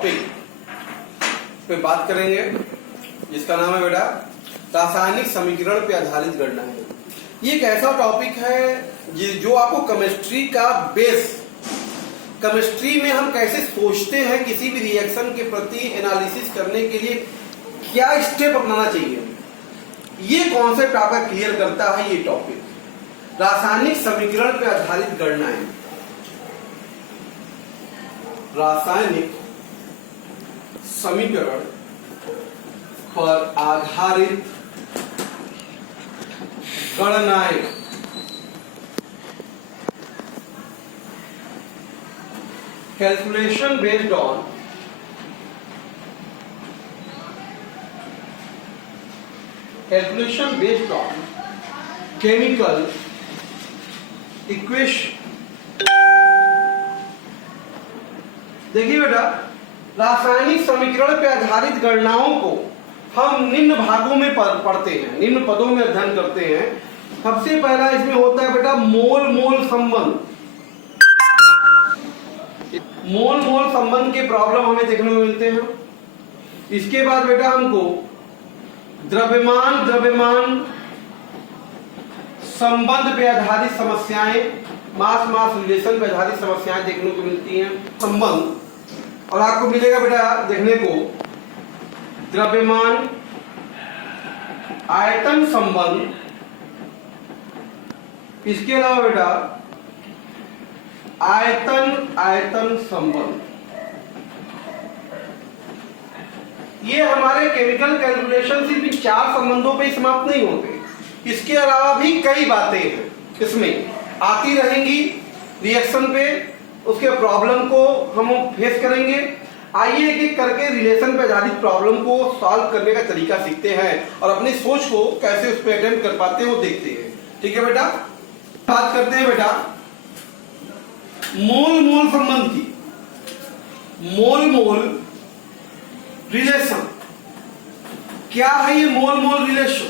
Topic पे बात करेंगे जिसका नाम है बेटा रासायनिक समीकरण पे आधारित गणनाएं। ये एक ऐसा टॉपिक है जो आपको केमिस्ट्री का बेस, केमिस्ट्री में हम कैसे सोचते हैं किसी भी रिएक्शन के प्रति एनालिसिस करने के लिए क्या स्टेप अपनाना चाहिए, ये कॉन्सेप्ट आपका क्लियर करता है ये टॉपिक रासायनिक समीकरण पे आधारित गणनाएं। रासायनिक समीकरण पर आधारित गणनाएं। Calculation based on chemical equation. देखिए बेटा, रासायनिक समीकरण पर आधारित गणनाओं को हम निम्न भागों में पढ़ते हैं, निम्न पदों में अध्ययन करते हैं। सबसे पहला इसमें होता है बेटा मोल मोल संबंध। मोल मोल संबंध के प्रॉब्लम हमें देखने को मिलते हैं। इसके बाद बेटा हमको द्रव्यमान द्रव्यमान संबंध पे आधारित समस्याएं, मास मास रिलेशन पे आधारित समस्याएं देखने को मिलती हैं। संबंध और आपको मिलेगा बेटा देखने को द्रव्यमान आयतन संबंध। इसके अलावा बेटा आयतन आयतन संबंध। ये हमारे केमिकल कैलकुलेशन सिर्फ इन 4 संबंधों पे समाप्त नहीं होते, इसके अलावा भी कई बातें हैं इसमें आती रहेंगी रिएक्शन पे, उसके प्रॉब्लम को हम फेस करेंगे। आइए एक एक करके रिलेशन पे आधारित प्रॉब्लम को सॉल्व करने का तरीका सीखते हैं और अपनी सोच को कैसे उस पर अटेम्प्ट कर पाते हैं वो देखते हैं। ठीक है बेटा, बात करते हैं बेटा मोल मोल संबंध की। मोल मोल रिलेशन क्या है? ये मोल मोल रिलेशन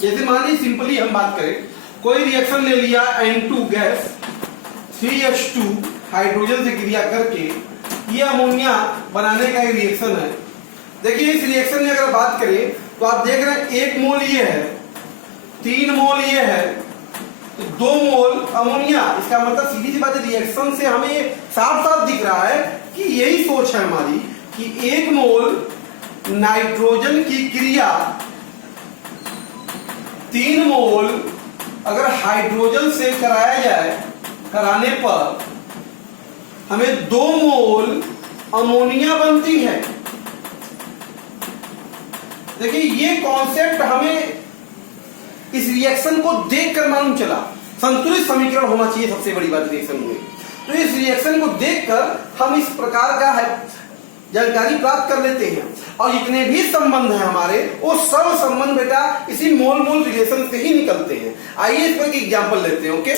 जैसे मान लीजिए सिंपली हम बात करें, कोई रिएक्शन ले लिया N2 गैस 3H2 हाइड्रोजन से क्रिया करके ये अमोनिया बनाने का एक रिएक्शन है। देखिए इस रिएक्शन में अगर बात करें तो आप देख रहे हैं 1 मोल ये है, 3 मोल ये है, 2 मोल अमोनिया। इसका मतलब सीधी सी बात है रिएक्शन से हमें ये साफ साफ दिख रहा है कि यही सोच है हमारी कि 1 मोल नाइट्रोजन की क्रिया 3 मोल अगर हाइड्रोजन से कराया जाए, कराने पर हमें 2 मोल अमोनिया बनती है। देखिए ये कॉन्सेप्ट हमें इस रिएक्शन को देखकर मालूम चला। संतुलित समीकरण होना चाहिए सबसे बड़ी बात रिएक्शन में। तो इस रिएक्शन को देखकर हम इस प्रकार का जानकारी प्राप्त कर लेते हैं और जितने भी संबंध हैं हमारे वो सब संबंध बेटा इसी मोल मोल रिलेशन से ही निकलते हैं। आइए इस पर एक एग्जांपल लेते हैं। ओके,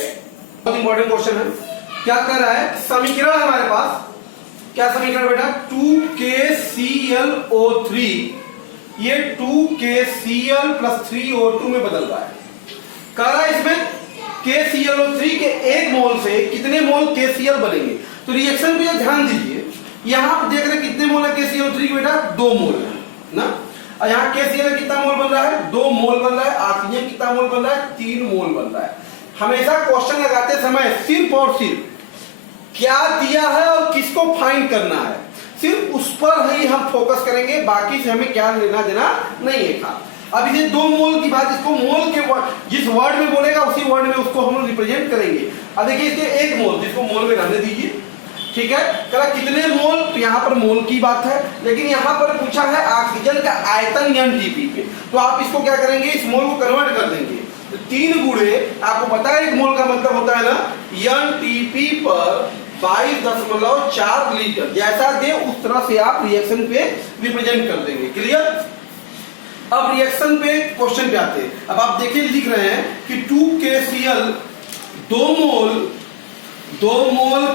बहुत इंपॉर्टेंट क्वेश्चन है। क्या कर रहा है? समीकरण है हमारे पास। क्या समीकरण बेटा? 2KClO3 ये 2KCl + 3O2 में बदल रहा है। कह रहा है इसमें KClO3 के 1 मोल से कितने मोल KCl बनेंगे। तो रिएक्शन पे ध्यान दीजिए, यहां पर देख रहे हैं कितने मोल है KClO3 के बेटा? 2 मोल है ना। और यहाँ KCl कितना मोल बन रहा है? 2 मोल बन रहा है। ऑक्सीजन कितना मोल बन रहा है? 3 मोल बन रहा है। हमेशा क्वेश्चन लगाते समय सिर्फ और सिर्फ क्या दिया है और किसको फाइंड करना है, सिर्फ उस पर ही हम फोकस करेंगे, बाकी से हमें क्या लेना देना नहीं है। अब इसे 2 मोल की बात, इसको मोल के जिस वर्ड में बोलेगा उसी वर्ड में उसको हम रिप्रेजेंट करेंगे। अब देखिए इसके 1 मोल, जिसको मोल में रहने दीजिए, ठीक है। कहा कितने मोल, तो यहाँ पर मोल की बात है, लेकिन यहाँ पर पूछा है ऑक्सीजन का आयतन NTP पे, तो आप इसको क्या करेंगे, इस मोल को कन्वर्ट कर देंगे। तो 3 गुणे आपको पता है 1 मोल का मतलब होता है ना NTP पर 22.4 लीटर। जैसा दे उस तरह से आप रिएक्शन पे रिप्रेजेंट कर देंगे। क्लियर? अब रिएक्शन पे क्वेश्चन पे आते हैं। अब आप देखिए लिख रहे हैं कि 2KCl 2 मोल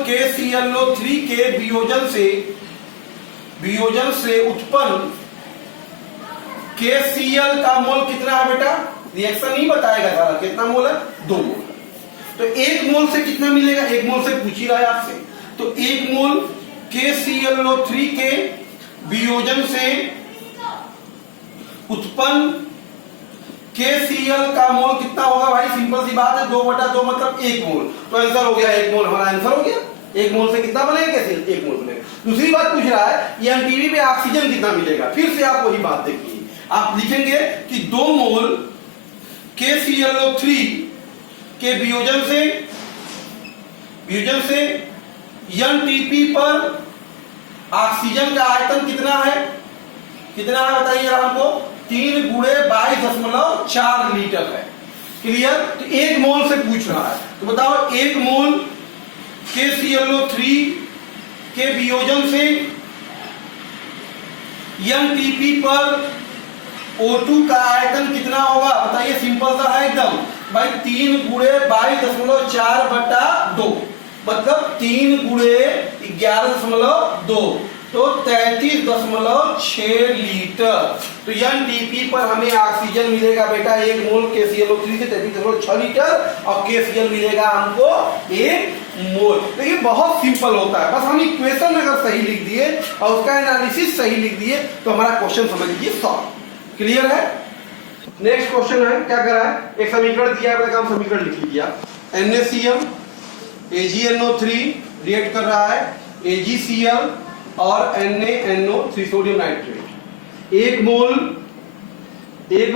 KClO3 के वियोजन से उत्पन्न KCl का मोल कितना है बेटा? रिएक्शन नहीं बताएगा सारा, कितना मोल है? 2 मोल। तो 1 मोल से कितना मिलेगा? 1 मोल से पूछ ही रहा है आपसे। तो 1 मोल KClO3 के वियोजन से उत्पन्न KCl का मोल कितना होगा भाई? सिंपल सी बात है, 2/2 मतलब 1 मोल। तो आंसर हो गया 1 मोल, हमारा आंसर हो गया। 1 मोल से कितना बनेगा KCl? 1 मोल बनेगा। दूसरी बात पूछ रहा है ये एमटीबी पे ऑक्सीजन कितना मिलेगा? फिर से आप वही बात देखिए, आप लिखेंगे कि 2 मोल KClO3 के वियोजन से एनटीपी पर ऑक्सीजन का आयतन कितना है? कितना है बताइए हमको? 3 × 22.4 लीटर है। क्लियर? तो 1 मोल से पूछ रहा है, तो बताओ 1 मोल KClO3 के वियोजन से एनटीपी पर O2 का आयतन कितना होगा? बताइए, सिंपल सा है एकदम भाई। 3 × 22.4/2 मतलब 3 × 11.2 तो 33.6 लीटर। तो एनटीपी पर हमें ऑक्सीजन मिलेगा बेटा 1 मोल KClO3 से 33.6 लीटर और KCl मिलेगा हमको 1 मोल। तो ये बहुत सिंपल होता है, बस हम इक्वेशन अगर सही लिख दिए और उसका एनालिसिस सही लिख दिए तो हमारा क्वेश्चन समझ लीजिए सॉल्व। क्लियर है? नेक्स्ट क्वेश्चन है, क्या करा है? एक समीकरण दिया है, हम समीकरण लिख लीजिए आप। NaCl AgNO3 रिएक्ट कर रहा है AgCl और NaNO3 सोडियम नाइट्रेट। 1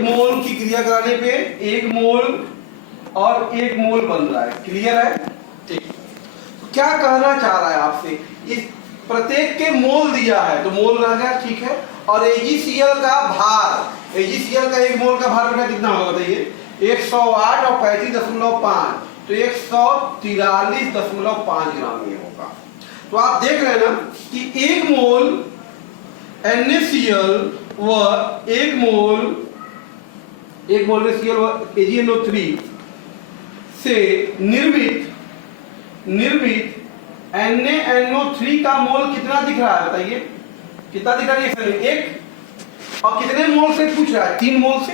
मोल की क्रिया कराने पे 1 मोल और 1 मोल बन रहा है। क्लियर है? ठीक। तो क्या कहना चाह रहा है आपसे? इस प्रत्येक के मोल दिया है तो मोल रह गया, ठीक है। और AgCl का भार, AgCl का 1 मोल का भार बेटा कितना होगा बताइए? 108 और 35.5 तो 143.5 ग्राम ये होगा। तो आप देख रहे हैं ना कि 1 मोल NaCl व 1 मोल NaCl व AgNO3 से निर्मित NaNO3 का मोल कितना दिख रहा है बताइए? कितना दिख रहा है? 1। और कितने मोल से पूछ रहा है? 3 मोल से।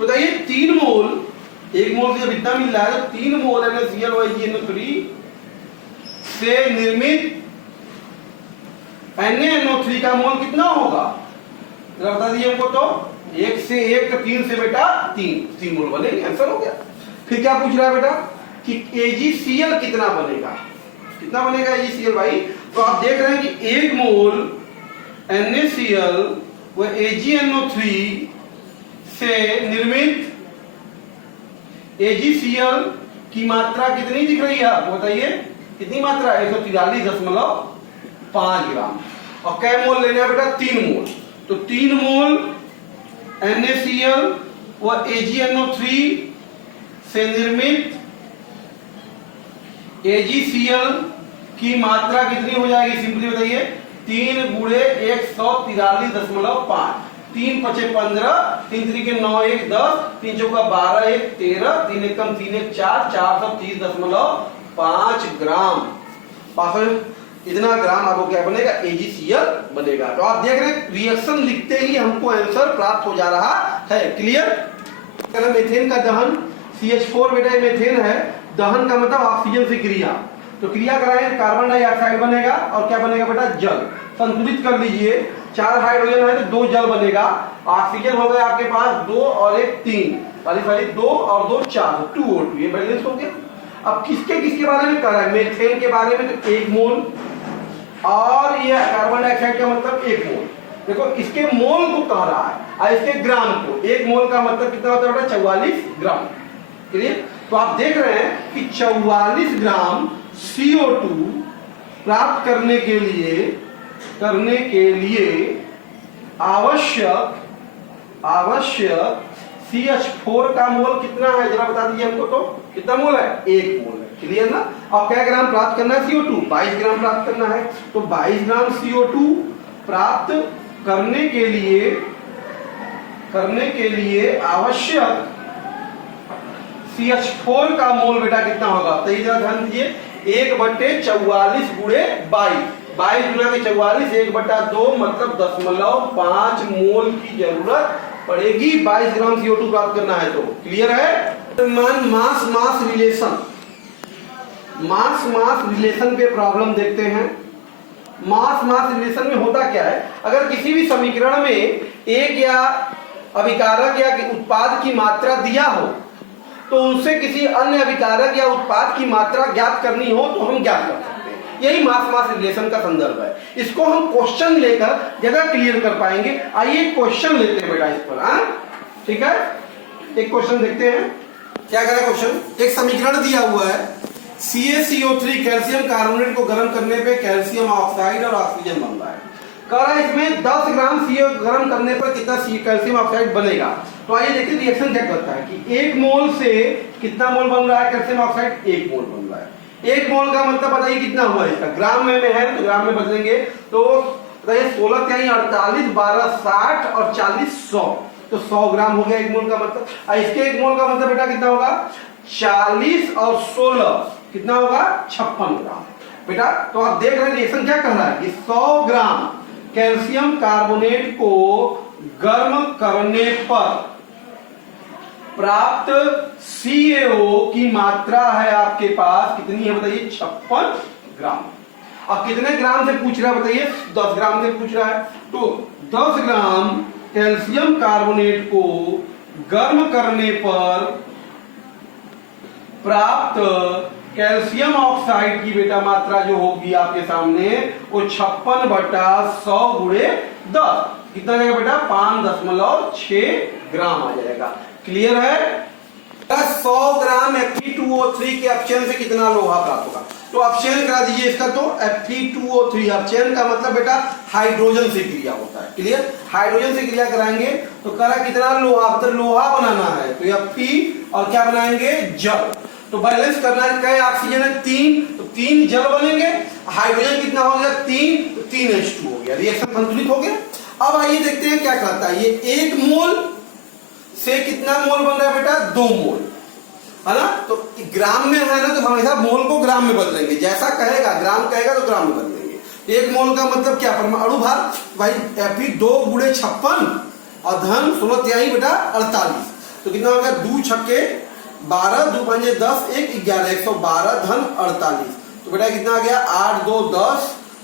बताइए 3 मोल, 1 मोल से जब इतना मिल रहा है तो 3 मोल NaCl व AgNO3 से निर्मित NaNO3 का मोल कितना होगा? जरा बता दीजिए हमको। तो 1 से 1 तो 3 से बेटा 3 मोल बनेंगे। आंसर हो गया। फिर क्या पूछ रहा है बेटा कि AgCl कितना बनेगा? कितना बनेगा AgCl भाई? तो आप देख रहे हैं कि 1 मोल NaCl व AgNO3 से निर्मित AgCl की मात्रा कितनी दिख रही है आपको? बताइए कितनी मात्रा? 143.5 ग्राम। और कै मोल लेना है बेटा? 3 मोल। तो 3 मोल NaCl व AgNO3 से निर्मित AgCl की मात्रा कितनी हो जाएगी? सिंपली बताइए 3 × 143.5। 3 × 5 15, 3 3 के 9 1 10, 3 चौका 12 1 13, 3 एकम 3 1 4, 430.5 ग्राम। इतना ग्राम आपको क्या बनेगा? AgCl बनेगा। तो आप देख रहे हैं रिएक्शन लिखते ही हमको आंसर प्राप्त हो जा रहा है। क्लियर? मीथेन का दहन CH4 बेटा मीथेन है। दहन का मतलब ऑक्सीजन से क्रिया। तो क्रिया कराएं कार्बन डाइऑक्साइड बनेगा और क्या बनेगा बेटा? जल। संतुलित कर लीजिए, 4 हाइड्रोजन है तो 2 जल बनेगा। ऑक्सीजन हो गया आपके पास 2 और 1 3, वाली 2 और 2 4, 2O2 ये बैलेंस हो गया। अब किसके बारे में कर रहा है? मीथेन के बारे में। तो 1 मोल और ये कार्बन डाइऑक्साइड का मतलब 1 मोल। देखो इसके मोल को कह रहा है और इसके ग्राम को। 1 मोल का मतलब कितना होता है बेटा? 44 ग्राम। क्लियर? तो आप देख रहे हैं कि 44 ग्राम CO2 प्राप्त करने के लिए आवश्यक CH4 का मोल कितना है? जरा बता दीजिए हमको। तो कितना मोल है? 1 मोल है। क्लियर ना? और क्या ग्राम प्राप्त करना है? CO2 22 ग्राम प्राप्त करना है। तो 22 ग्राम CO2 प्राप्त करने के लिए आवश्यक CH4 का मोल बेटा कितना होगा? तो ये जरा ध्यान दीजिए, 1/44 × 22, 22 गुना के 44, 1/2 मतलब 0.5 मोल की जरूरत पड़ेगी 22 ग्राम CO2 प्राप्त करना है। तो क्लियर है? मास रिलेशन पे प्रॉब्लम देखते हैं। मास मास रिलेशन में होता क्या है, अगर किसी भी समीकरण में एक या अभिकारक या उत्पाद की मात्रा दिया हो तो उनसे किसी अन्य अभिकारक या उत्पाद की मात्रा ज्ञात करनी हो तो हम ज्ञात कर सकते हैं। यही मास मास रिलेशन का संदर्भ है। इसको हम क्वेश्चन लेकर ज्यादा क्लियर कर पाएंगे। आइए क्वेश्चन लेते हैं बेटा इस पर। ठीक है, एक क्वेश्चन देखते हैं क्या कह रहा है क्वेश्चन। एक समीकरण दिया हुआ है CaCO3 कैल्शियम कार्बोनेट को गर्म करने पे कैल्शियम ऑक्साइड और ऑक्सीजन बन रहा है। कह रहा है इसमें 10 ग्राम CO गर्म करने पर कितना कैल्शियम ऑक्साइड बनेगा। तो आइए देखिए रिएक्शन क्या करता है कि 1 मोल से कितना मोल बन रहा है कैल्शियम ऑक्साइड, 1 मोल बन रहा है। 1 मोल का मतलब बताइए कितना हुआ इसका, ग्राम में है तो ग्राम में बदलेंगे तो 16 3 48 12 60 और 40 100, तो 100 ग्राम हो गया 1 मोल का मतलब। इसके 1 मोल का मतलब बेटा कितना होगा 40 और 16 कितना होगा 56 ग्राम बेटा। तो आप देख रहे हैं रिएक्शन क्या कर रहा है कि 100 ग्राम कैल्शियम कार्बोनेट को गर्म करने पर प्राप्त CaO की मात्रा है आपके पास कितनी है बताइए 56 ग्राम। अब कितने ग्राम से पूछ रहा है बताइए, 10 ग्राम से पूछ रहा है। तो 10 ग्राम कैल्शियम कार्बोनेट को गर्म करने पर प्राप्त कैल्शियम ऑक्साइड की बेटा मात्रा जो होगी आपके सामने वो 56/100 गुणे 10 कितना जाएगा बेटा 5.6 ग्राम आ जाएगा। क्लियर है। 100 ग्राम Fe2O3 के अपचयन से कितना लोहा प्राप्त होगा, तो अपचयन करा दीजिए इसका। तो Fe2O3 अपचयन का मतलब बेटा हाइड्रोजन से क्रिया होता है। क्लियर, हाइड्रोजन से क्रिया कराएंगे तो करा कितना लोहा, तो लोहा बनाना है तो Fe और क्या बनाएंगे जल। तो बैलेंस करना है, कई ऑक्सीजन है 3 तो 3 जल बनेंगे, हाइड्रोजन कितना हो गया 3 तो 3 H2 हो गया, रिएक्शन संतुलित हो गया। अब आइए देखते हैं क्या कहता है ये 1 मोल से कितना मोल बन रहा है बेटा 2 मोल है ना। तो ग्राम में है ना तो हमेशा मोल को ग्राम में बदलेंगे, जैसा कहेगा ग्राम कहेगा तो ग्राम में बदलेंगे। 1 मोल का मतलब क्या परमाणु भार भाई Fe 2 गुणे 56 और धन 16 तिहाई बेटा 48 तो कितना हो गया 2 छक्के 12 2 पंजे 10 1 11 112 धन 48 तो बेटा कितना आ गया 8 2 10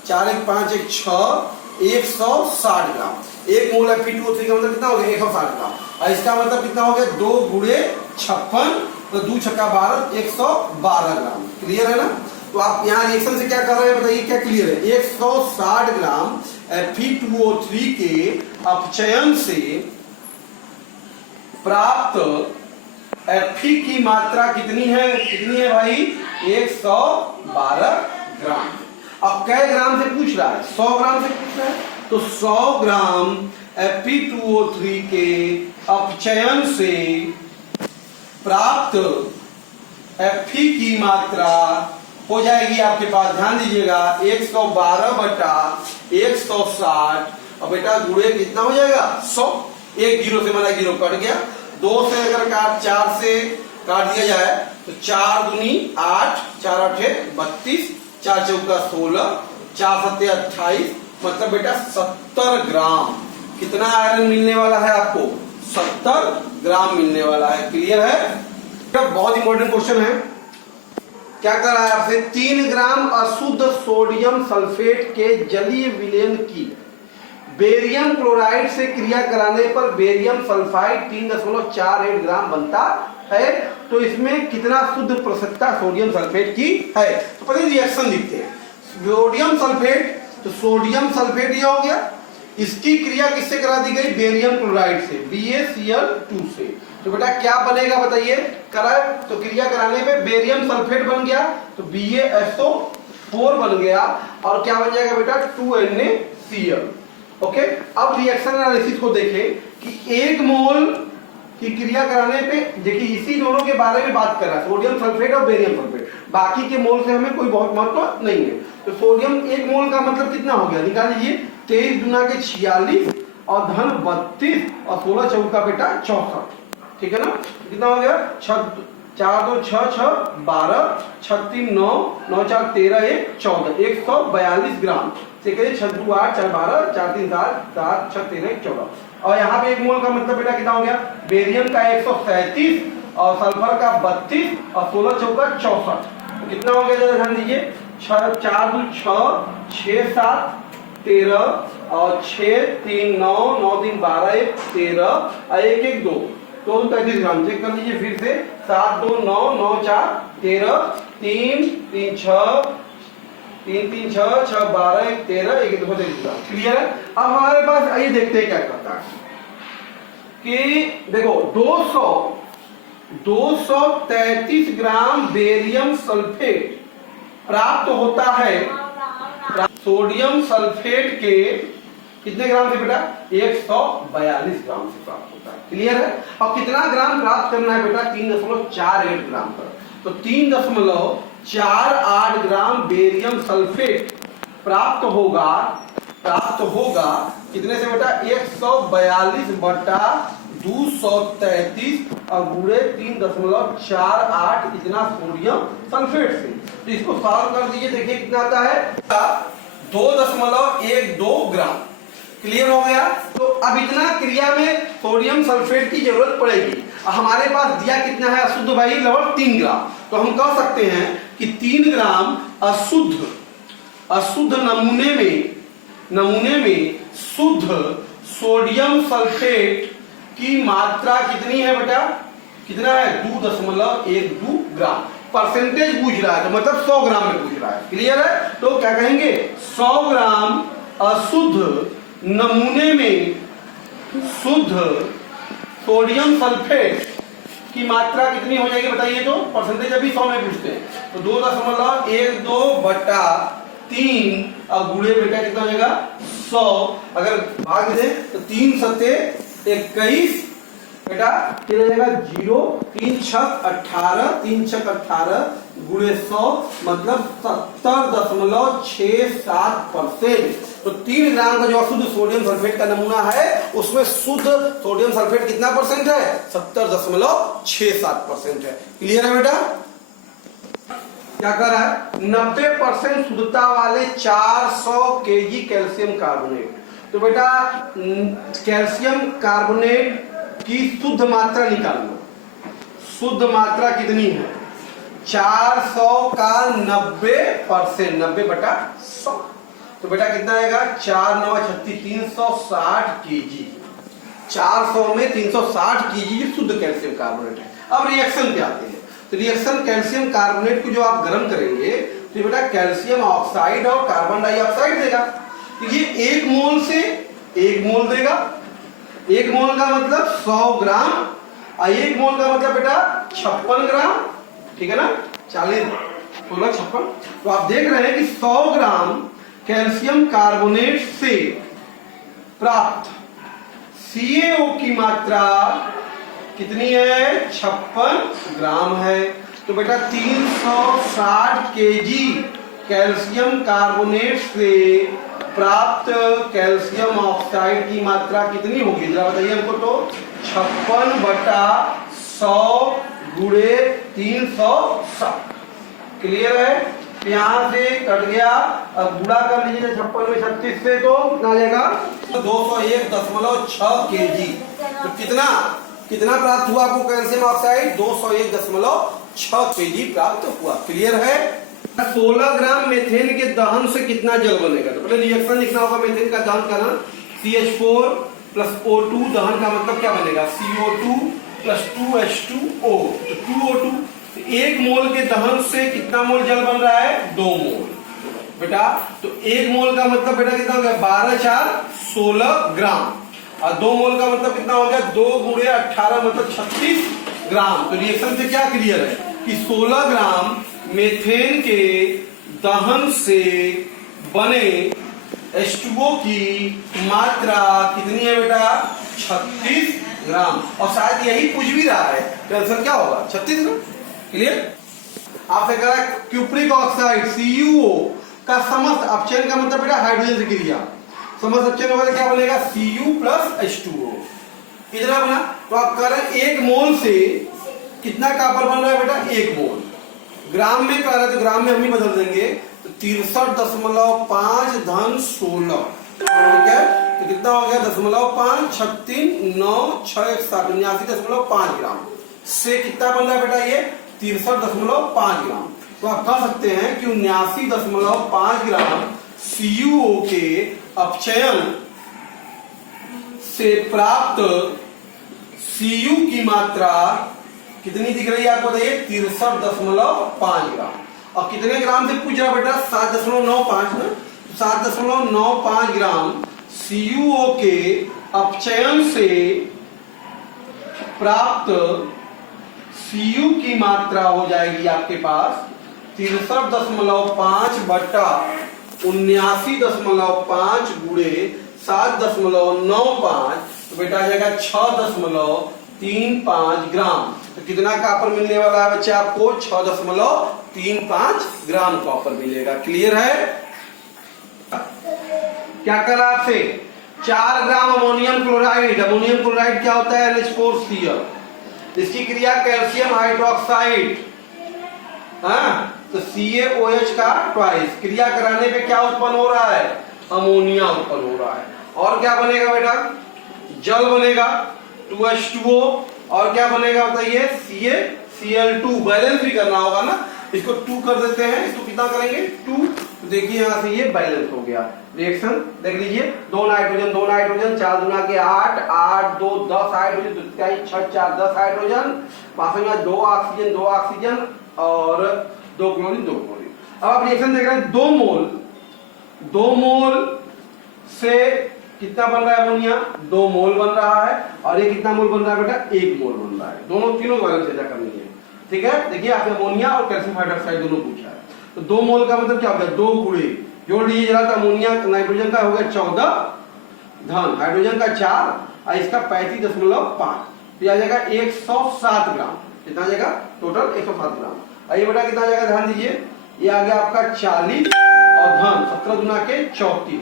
4 1 5 1 6 160 ग्राम। 1 मोल Fe2O3 का मतलब कितना हो गया 160 ग्राम और इसका मतलब कितना हो गया 2 गुणे 56 तो 2 छक्का 12 112 ग्राम। क्लियर है ना। तो आप यहाँ रिएक्शन से क्या कर रहे हैं बताइए क्या क्लियर है। 160 ग्राम Fe2O3 के अपचयन से प्राप्त Fe की मात्रा कितनी है भाई 112 ग्राम। अब कै ग्राम से पूछ रहा है 100 ग्राम से पूछ रहा है तो 100 ग्राम Fe2O3 के अपचयन से प्राप्त Fe की मात्रा हो जाएगी आपके पास, ध्यान दीजिएगा 112/160 और बेटा गुणे कितना हो जाएगा 100। 1 0 से माना 0 कट गया, 2 से अगर काट 4 से काट दिया जाए तो 4 दूनी 8 4 8 32 4 चौका 16 4 7 28 मतलब बेटा 70 ग्राम कितना आयरन मिलने वाला है आपको 70 ग्राम मिलने वाला है। क्लियर है। बहुत इंपॉर्टेंट क्वेश्चन है। क्या कर रहा है आपसे 3 ग्राम अशुद्ध सोडियम सल्फेट के जलीय विलयन की बेरियम क्लोराइड से क्रिया कराने पर बेरियम सल्फाइड 3.48 ग्राम बनता है। तो इसमें कितना शुद्ध प्रतिशतता सोडियम सल्फेट की है। तो पहले रिएक्शन लिखते हैं। सोडियम सल्फेट तो सोडियम सल्फेट ये हो गया, इसकी क्रिया किससे करा दी गई बेरियम क्लोराइड से BaCl2 से। तो बेटा क्या बनेगा बताइए करा तो क्रिया कराने पे बेरियम सल्फेट बन गया तो BaSO4 बन गया और क्या बन जाएगा बेटा 2NaCl। ओके। अब रिएक्शन एनालिसिस को देखें कि 1 मोल की क्रिया कराने पे देखिए इसी दोनों के बारे में बात कर रहा है सोडियम सल्फेट और बेरियम सल्फेट, बाकी के मोल से हमें कोई बहुत महत्व नहीं है। तो सोडियम 1 मोल का मतलब कितना हो गया निकाल लीजिए 23 गुना के 46 और धन 32 और 16 चौका बेटा 64 ठीक है ना। कितना हो गया 4 2 6 6 12 6 3 9 9 4 13 1 14 142 ग्राम से करिए 6 2 8 4 12 4 3 7 7 6 13 1 14 और यहाँ पे 1 मोल का मतलब बेटा कितना हो गया बेरियम का 137 और सल्फर का 32 और 16 चौका 64 तो कितना हो गया ध्यान दीजिए 4 2 6 6 7 13 और 6 3 9 9 3 12 1 13 और 1 1 2 तो 35 ग्राम। चेक कर लीजिए फिर से 7 2 9 9 4 13 3 3 6 3 3 6 6 12 1 13 1 2 35 ग्राम। क्लियर है। अब हमारे पास आइए देखते हैं क्या करता है कि देखो 233 ग्राम बेरियम सल्फेट प्राप्त होता है सोडियम सल्फेट के कितने ग्राम से बेटा 142 ग्राम से प्राप्त होता है। क्लियर है। और कितना ग्राम प्राप्त करना है बेटा 3.48 ग्राम पर। तो 3.48 ग्राम बेरियम सल्फेट प्राप्त होगा कितने से बेटा 142 बटा 233 और गुणे 3.48 इतना सोडियम सल्फेट से। तो इसको सॉल्व कर दीजिए, देखिए कितना आता है 2.12 ग्राम। क्लियर हो गया। तो अब इतना क्रिया में सोडियम सल्फेट की जरूरत पड़ेगी। हमारे पास दिया कितना है अशुद्ध वायु लगभग 3 ग्राम। तो हम कह सकते हैं कि 3 ग्राम अशुद्ध नमूने में शुद्ध सोडियम सल्फेट की मात्रा कितनी है बेटा, कितना है 2.12 ग्राम। परसेंटेज पूछ रहा है तो मतलब 100 ग्राम में पूछ रहा है। क्लियर है। तो क्या कहेंगे 100 ग्राम अशुद्ध नमूने में शुद्ध सोडियम सल्फेट की मात्रा कितनी हो जाएगी बताइए। तो परसेंटेज अभी 100 में पूछते हैं। तो 2.12 बटा 3 और गुणे बेटा कितना हो जाएगा 100। अगर भाग दे तो 3 सत्ते 21 बेटा कितना जाएगा 0 3 6 18 3 6 18 गुणे 100 मतलब 70.67%। तो 3 ग्राम का जो अशुद्ध सोडियम सल्फेट का नमूना है उसमें शुद्ध सोडियम सल्फेट कितना परसेंट है 70.67% है। क्लियर है बेटा। क्या कर रहा है 90% शुद्धता वाले 400 केजी कैल्शियम कार्बोनेट। तो बेटा कैल्शियम कार्बोनेट की शुद्ध मात्रा निकाल लो। शुद्ध मात्रा कितनी है 400 का 90%, 90 बटा 100। तो बेटा कितना आएगा 4 9 36 360 केजी। 400 में 360 केजी शुद्ध कैल्शियम कार्बोनेट है। अब रिएक्शन पे आते हैं। तो रिएक्शन कैल्शियम कार्बोनेट को जो आप गर्म करेंगे तो बेटा कैल्शियम ऑक्साइड और कार्बन डाइऑक्साइड देगा। तो ये 1 मोल से 1 मोल देगा। 1 मोल का मतलब 100 ग्राम और 1 मोल का मतलब बेटा 56 ग्राम। ठीक है ना 40 16 56। तो आप देख रहे हैं कि 100 ग्राम कैल्शियम कार्बोनेट से प्राप्त CaO की मात्रा कितनी है 56 ग्राम है। तो बेटा 360 केजी कैल्शियम कार्बोनेट से प्राप्त कैल्शियम ऑक्साइड की मात्रा कितनी होगी जरा बताइए हमको। तो 56 बटा 100 गुणे 360। क्लियर है। यहां से कट गया। अब गुणा कर लीजिए 56 में 36 से तो कितना आ जाएगा 201.6 केजी। तो कितना प्राप्त हुआ आपको कैल्शियम ऑक्साइड 201.6 केजी प्राप्त हुआ। क्लियर है। 16 ग्राम मेथेन के दहन से कितना जल बनेगा। तो पहले रिएक्शन लिखना होगा मेथेन का दहन करना। CH4 प्लस O2 दहन का मतलब क्या बनेगा CO2 प्लस 2H2O। तो 2O2 1 मोल के दहन से कितना मोल जल बन रहा है 2 मोल बेटा। तो 1 मोल का मतलब बेटा कितना हो गया 12 4 16 ग्राम और 2 मोल का मतलब कितना हो गया 2 गुणे 18 मतलब 36 ग्राम। तो रिएक्शन से क्या क्लियर है कि 16 ग्राम मेथेन के दहन से बने H2O की मात्रा कितनी है बेटा 36 ग्राम। और शायद यही पूछ भी रहा है तो आंसर क्या होगा 36 ग्राम। क्लियर। आपसे कह रहा है क्यूप्रिक ऑक्साइड CuO का समस्त अपचयन का मतलब बेटा हाइड्रोजन से क्रिया। समस्त अपचयन होगा तो क्या बनेगा Cu प्लस H2O। कितना बना। तो आप कह रहे हैं 1 मोल से कितना कॉपर बन रहा है बेटा 1 मोल। ग्राम में कह रहे तो ग्राम में हम ही बदल देंगे। तो 63.5 धन 16। ठीक है। तो कितना हो गया 0.5 36 9 6 79.5 ग्राम से कितना बन रहा है बेटा ये 63.5 ग्राम। तो आप कह सकते हैं कि 79.5 ग्राम CuO के अपचयन से प्राप्त Cu की मात्रा कितनी दिख रही है आपको बताइए? 63.5 ग्राम। और कितने ग्राम से पूछ रहा बेटा? 7.95 ना, 7.95 ग्राम CuO के अपचयन से प्राप्त Cu की मात्रा हो जाएगी आपके पास 63.5 बटा 79.5 गुणे 7.95, तो बेटा आ जाएगा 6.35 ग्राम। तो कितना कॉपर मिलने वाला है बच्चे आपको? 6.35 ग्राम कॉपर मिलेगा। क्लियर है? क्या करा आपसे? 4 ग्राम अमोनियम क्लोराइड। अमोनियम क्लोराइड क्या होता है? NH4Cl। इसकी क्रिया कैल्शियम हाइड्रोक्साइड, हाँ, तो CaOH का ट्वाइस क्रिया कराने पे क्या उत्पन्न हो रहा है? अमोनिया उत्पन्न हो रहा है। और क्या बनेगा बेटा? जल बनेगा 2H2O। और क्या बनेगा बताइए? CaCl2। बैलेंस भी करना होगा ना, इसको 2 कर देते हैं। इसको कितना करेंगे? 2। तो देखिए यहां से ये बैलेंस हो गया। रिएक्शन देख लीजिए, 2 नाइट्रोजन 2 नाइट्रोजन, 4 दूना के 8, 8 2 10 हाइड्रोजन, 2 6 4 10 हाइड्रोजन, पास में 2 ऑक्सीजन और 2 क्लोरीन 2 क्लोरीन। अब आप रिएक्शन देख रहे हैं, 2 मोल से कितना बन रहा है अमोनिया? 2 मोल बन रहा है। और ये कितना मोल बन रहा है बेटा? 1 मोल बन रहा है। दोनों तीनों बैलेंस चर्चा करनी है। ठीक है, देखिए आपने अमोनिया और कैल्शियम हाइड्रोक्साइड दोनों पूछा है। तो 2 मोल का मतलब क्या होगा? 2 गुणे जोड़ लीजिए जरा, तो अमोनिया नाइट्रोजन का हो गया 14 धन, हाइड्रोजन का 4 और इसका 35.5, तो आ जाएगा 107 ग्राम। कितना आ जाएगा? टोटल 107 ग्राम। और ये बेटा कितना आ जाएगा? ध्यान दीजिए, ये आ गया आपका 40 और धन 17 गुना के 34,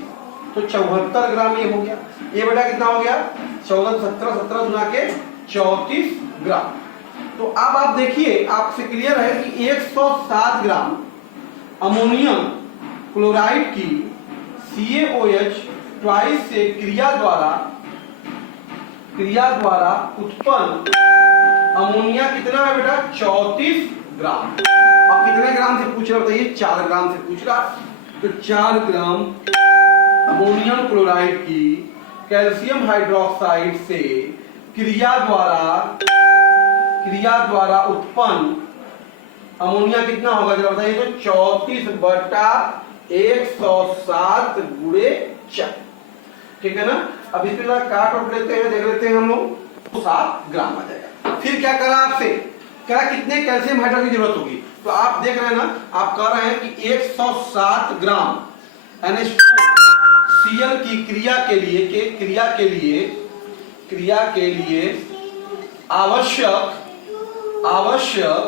तो 74 ग्राम ये हो गया। ये बेटा कितना हो गया? 14 17 17 गुना के 34 ग्राम। तो अब आप देखिए, आपसे क्लियर है कि 107 ग्राम अमोनियम क्लोराइड की CaOH ट्वाइस से क्रिया द्वारा उत्पन्न अमोनिया कितना है बेटा? 34 ग्राम। और कितने ग्राम से पूछ रहा बताइए? 4 ग्राम से पूछ रहा। तो 4 ग्राम अमोनियम क्लोराइड की कैल्शियम हाइड्रोक्साइड से क्रिया द्वारा उत्पन्न अमोनिया कितना होगा जरा बताइए? तो 34 बटा 107 गुणे 4। ठीक है ना? अब इसमें काट उठ लेते हैं, देख लेते हैं हम लोग, तो 7 ग्राम आ जाएगा। फिर क्या करा आपसे? कहा कितने कैल्शियम हाइड्रोक्साइड की जरूरत होगी? तो आप देख रहे हैं ना, आप कह रहे हैं कि 107 ग्राम NH4Cl की क्रिया के लिए आवश्यक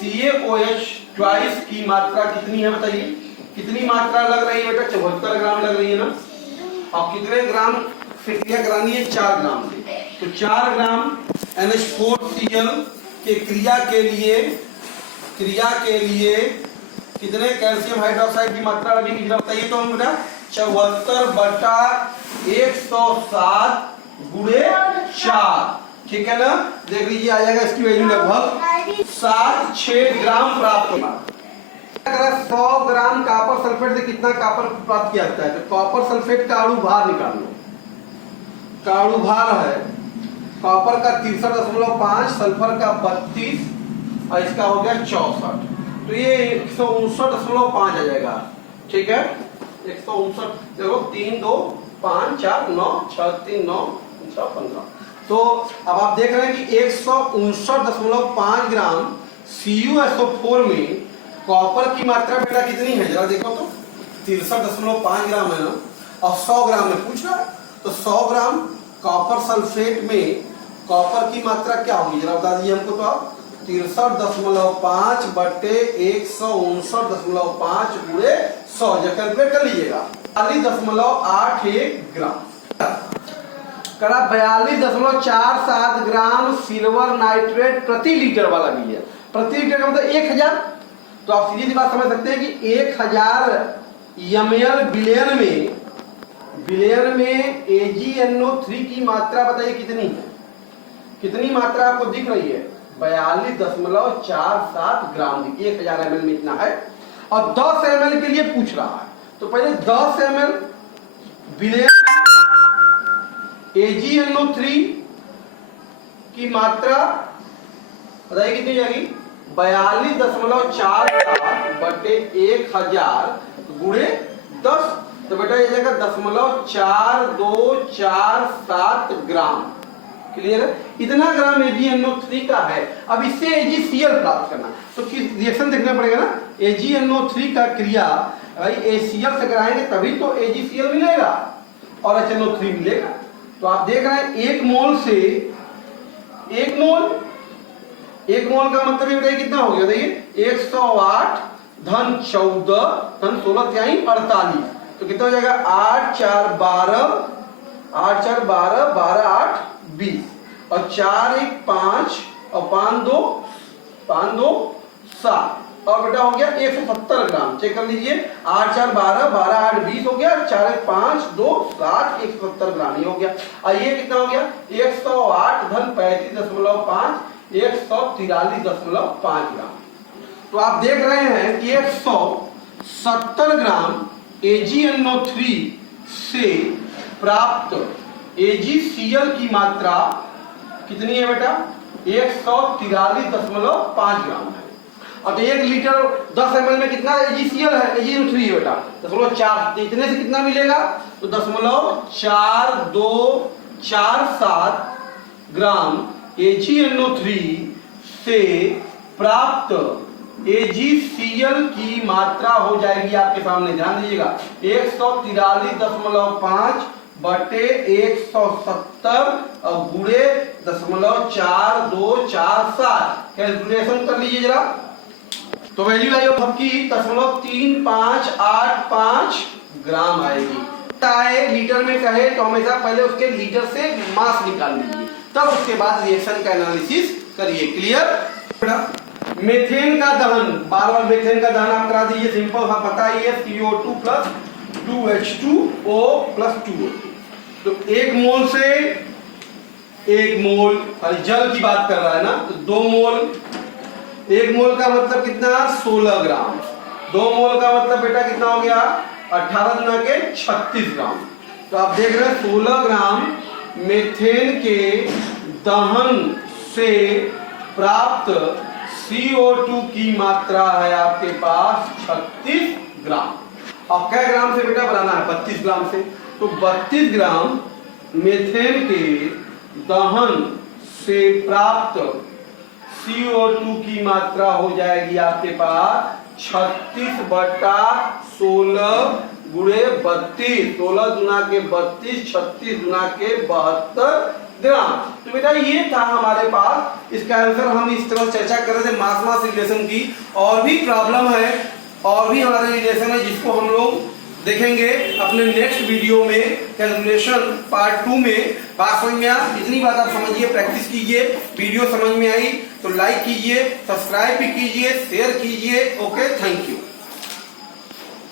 CaOH ट्वाइस की मात्रा कितनी है बताइए? कितनी मात्रा लग रही है बेटा? 74 ग्राम लग रही है ना। और कितने ग्राम से क्रिया करानी है? 4 ग्राम से। तो 4 ग्राम NH4Cl के क्रिया के लिए कितने कैल्शियम हाइड्रोक्साइड की मात्रा लगेगी जरा बताइए? तो हम बेटा 74 बटा 107 गुणे 4। ठीक है ना? देख लीजिए, आ जाएगा इसकी वैल्यू लगभग 7-6 ग्राम प्राप्त होगा। अगर 100 ग्राम कॉपर सल्फेट से कितना कॉपर प्राप्त किया जाता है? तो कॉपर सल्फेट का अणु भार निकाल लो। का अणु भार है कॉपर का 63.5, सल्फर का 32 और इसका हो गया 64, तो ये 159.5 आ जाएगा। ठीक है, 159 देखो 3 2 5 4 9 6 3 9 6 15। तो अब आप देख रहे हैं कि 159.5 ग्राम CuSO4 में कॉपर की मात्रा बेटा कितनी है जरा देखो तो? 63.5 ग्राम है ना, और 100 ग्राम में पूछ रहा है, तो 100 ग्राम कॉपर सल्फेट में कॉपर की मात्रा क्या होगी जरा बता दीजिए हमको। तो आप 63.5 बटे 159.5 गुणे 100 जब कैलकुलेट कर लीजिएगा 42.81 ग्राम। करा 42.47 ग्राम सिल्वर नाइट्रेट प्रति लीटर वाला भी है। प्रति लीटर का मतलब 1000। तो आप सीधी सी बात समझ सकते हैं कि 1000 ml बिलियन में AgNO3 की मात्रा बताइए कितनी है? कितनी मात्रा आपको दिख रही है? 42.47 ग्राम, 1000 ml में इतना है और 10 ml के लिए पूछ रहा है। तो पहले 10 ml AgNO3 की मात्रा बताइए कितनी जाएगी, 42.47 बटे 1000 गुणे 10, तो बेटा ये जाएगा 0.4247 ग्राम। क्लियर है? इतना ग्राम AgNO3 का है। अब इससे AgCl प्राप्त करना, तो रिएक्शन देखना पड़ेगा ना। AgNO3 का क्रिया भाई ACl से कराएंगे तभी तो AgCl मिलेगा और HNO3 मिलेगा। तो आप देख रहे हैं 1 मोल से 1 मोल का मतलब ये बताइए कितना हो गया, देखिए 108 धन 14 धन 16 तिहाई 48, तो कितना हो जाएगा 8 4 12 12 8 20 और 4 1 5 और 5 2 7 और बेटा हो गया 170 ग्राम। चेक कर लीजिए, 8 4 12 12 8 20 हो गया, 4 1 5 2 7 170 ग्राम ही हो गया। और ये कितना हो गया 108 धन 35.5 143.5 ग्राम। तो आप देख रहे हैं कि 170 ग्राम AgNO3 से प्राप्त AgCl की मात्रा कितनी है बेटा, 143.5 ग्राम है। अब 1 लीटर 10 ml में कितना AgCl है, AgNO3 है बेटा 0.4, इतने से कितना मिलेगा, तो 0.4247 ग्राम AgNO3 से प्राप्त AgCl की मात्रा हो जाएगी आपके सामने, ध्यान दीजिएगा 143.5 बटे 170 और गुणे 0.4247, कैलकुलेशन कर लीजिए जरा। तो वैल्यू आई आपकी 0.3585 ग्राम आएगी। लीटर में कहे तो हमेशा पहले उसके लीटर से मास निकाल लीजिए, तब उसके बाद रिएक्शन का एनालिसिस करिए। क्लियर? मेथेन का दहन, बार मेथेन का दहन आप करा दीजिए, सिंपल हाँ पता ही है, CO2 plus 2H2O plus 2O2। तो 1 मोल से 1 मोल जल की बात कर रहा है ना, तो 2 मोल, 1 मोल का मतलब कितना 16 ग्राम, 2 मोल का मतलब बेटा कितना हो गया 18 गुना के 36 ग्राम। तो आप देख रहे हैं 16 ग्राम मेथेन के दहन से प्राप्त CO2 की मात्रा है आपके पास 36 ग्राम। और कै ग्राम से बेटा बनाना है, 32 ग्राम से, तो 32 ग्राम मेथेन के दहन से प्राप्त CO2 की मात्रा हो जाएगी आपके पास 36/16 गुणे 32, 16 गुना के 32, 36 गुना के 72 ग्राम। तो बेटा ये था हमारे पास, इसका आंसर हम इस तरह चर्चा कर रहे थे मास रिलेशन की। और भी प्रॉब्लम है और भी हमारे रिलेशन है जिसको हम लोग देखेंगे अपने नेक्स्ट वीडियो में, कैलकुलेशन पार्ट 2 में। बात समझ में आ, इतनी बात आप समझिए, प्रैक्टिस कीजिए। वीडियो समझ में आई तो लाइक कीजिए, सब्सक्राइब भी कीजिए, शेयर कीजिए। Okay, thank you.